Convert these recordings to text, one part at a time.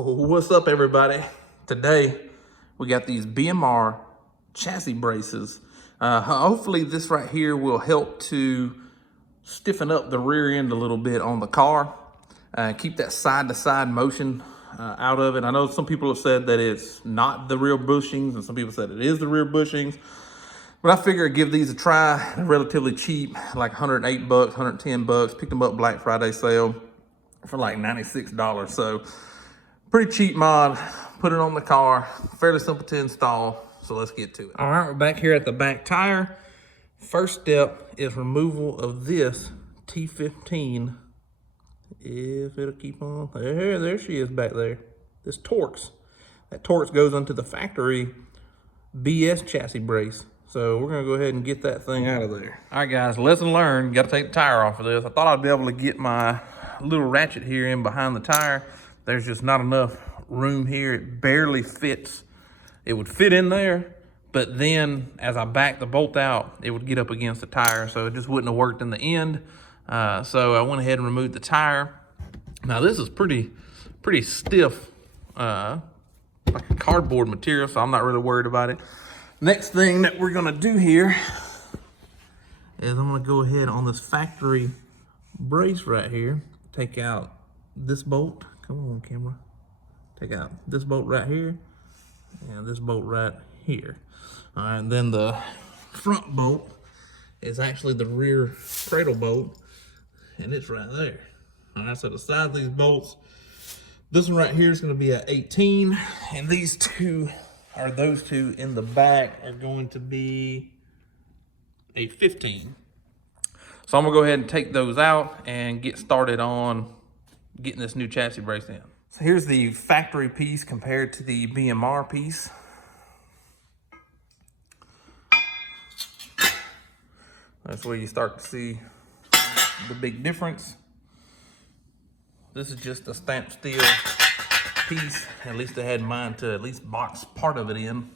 What's up, everybody? Today we got these BMR chassis braces. Hopefully this right here will help to stiffen up the rear end a little bit on the car, keep that side-to-side motion out of it. I know some people have said that it's not the rear bushings, and some people said it is the rear bushings. But I figure I'd give these a try. They're relatively cheap, like 108 bucks, 110 bucks. Picked them up Black Friday sale for like $96. So pretty cheap mod. Put it on the car. Fairly simple to install. So let's get to it. All right, we're back here at the back tire. First step is removal of this T15. If it'll keep on. There she is back there. This Torx. That Torx goes onto the factory BS chassis brace. So we're gonna go ahead and get that thing out of there. All right, guys, lesson learned. Got to take the tire off of this. I thought I'd be able to get my little ratchet here in behind the tire. There's just not enough room here. It barely fits. It would fit in there, but then as I back the bolt out, it would get up against the tire, so it just wouldn't have worked in the end. So I went ahead and removed the tire. Now this is pretty stiff, like a cardboard material, so I'm not really worried about it. Next thing that we're gonna do here is I'm gonna go ahead on this factory brace right here, take out this bolt. Come on, camera. Take out this bolt right here and this bolt right here. All right, and then the front bolt is actually the rear cradle bolt, and it's right there. All right, so the size of these bolts, this one right here is gonna be at 18, and these two, or those two in the back, are going to be a 15. So I'm gonna go ahead and take those out and get started on getting this new chassis brace in. So here's the factory piece compared to the BMR piece. That's where you start to see the big difference. This is just a stamped steel piece. At least I had mine to at least box part of it in.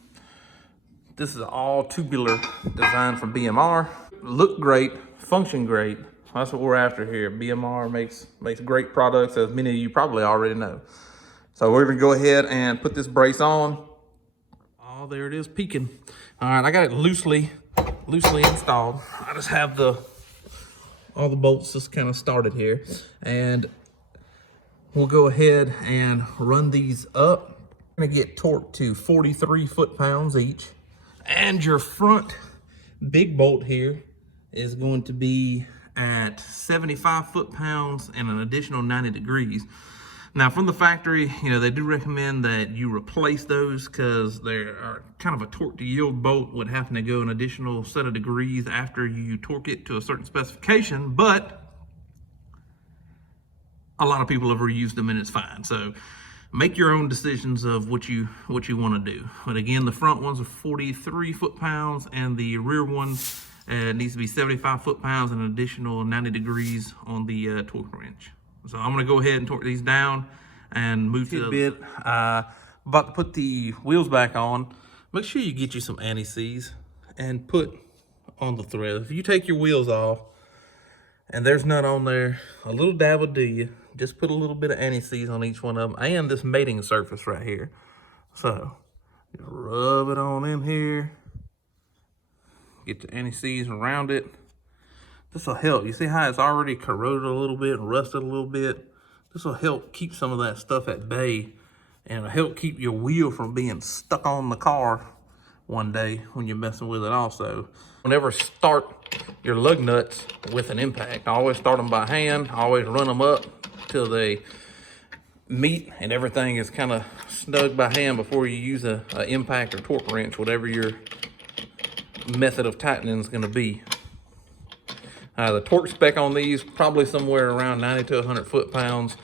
This is all tubular design from BMR. Look great, function great. That's what we're after here. BMR makes great products, as many of you probably already know. So we're gonna go ahead and put this brace on. Oh, there it is, peeking. All right, I got it loosely installed. I just have all the bolts just kind of started here. And we'll go ahead and run these up. I'm gonna get torqued to 43 foot-pounds each. And your front big bolt here is going to be at 75 foot-pounds and an additional 90 degrees. Now from the factory, they do recommend that you replace those because they're kind of a torque to yield bolt, would happen to go an additional set of degrees after you torque it to a certain specification, but a lot of people have reused them and it's fine. So make your own decisions of what you want to do. But again, the front ones are 43 foot-pounds and the rear one needs to be 75 foot-pounds and an additional 90 degrees on the torque wrench. So I'm gonna go ahead and torque these down and move to the bit. About to put the wheels back on. Make sure you get you some anti-seize and put on the thread. If you take your wheels off and there's none on there, a little dab will do you. Just put a little bit of anti-seize on each one of them and this mating surface right here. So just rub it on in here. Get the anti-seize around it. This will help. You see how it's already corroded a little bit and rusted a little bit? This will help keep some of that stuff at bay, and it'll help keep your wheel from being stuck on the car one day when you're messing with it also. Whenever start your lug nuts with an impact, always start them by hand, always run them up till they meet and everything is kind of snug by hand before you use a impact or torque wrench, whatever your method of tightening is going to be. The torque spec on these, probably somewhere around 90 to 100 foot-pounds.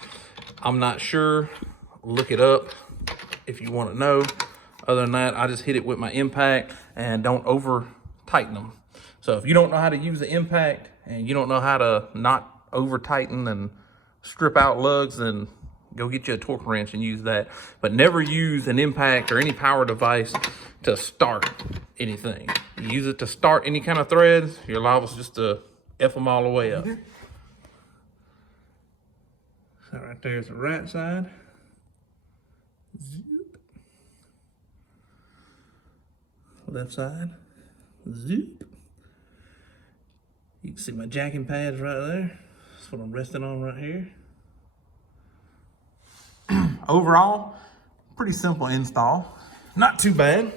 I'm not sure. Look it up if you want to know. Other than that, I just hit it with my impact and don't over tighten them. So if you don't know how to use the impact and you don't know how to not over tighten and strip out lugs, then go get you a torque wrench and use that. But never use an impact or any power device to start anything. You use it to start any kind of threads, you're liable just to F them all the way up. So right there's the right side. Zoop. Left side. Zoop. You can see my jacking pads right there. That's what I'm resting on right here. Overall, pretty simple install. Not too bad.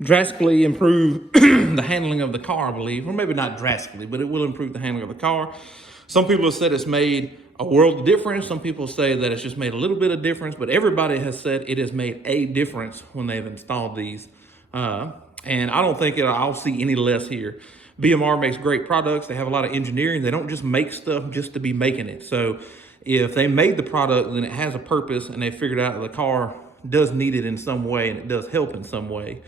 Drastically improve the handling of the car, I believe. Or maybe not drastically, but it will improve the handling of the car. Some people have said it's made a world of difference. Some people say that it's just made a little bit of difference, but everybody has said it has made a difference when they've installed these. And I don't think I'll see any less here. BMR makes great products. They have a lot of engineering. They don't just make stuff just to be making it. So if they made the product, then it has a purpose, and they figured out that the car does need it in some way, and it does help in some way.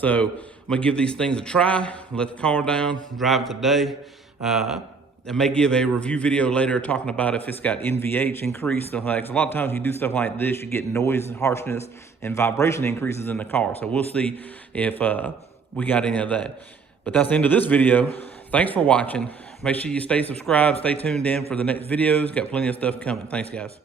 So I'm gonna give these things a try, let the car down, drive it today. I may give a review video later talking about if it's got NVH increased. Like, a lot of times you do stuff like this, you get noise and harshness and vibration increases in the car. So we'll see if we got any of that. But that's the end of this video. Thanks for watching. Make sure you stay subscribed, stay tuned in for the next videos. Got plenty of stuff coming. Thanks, guys.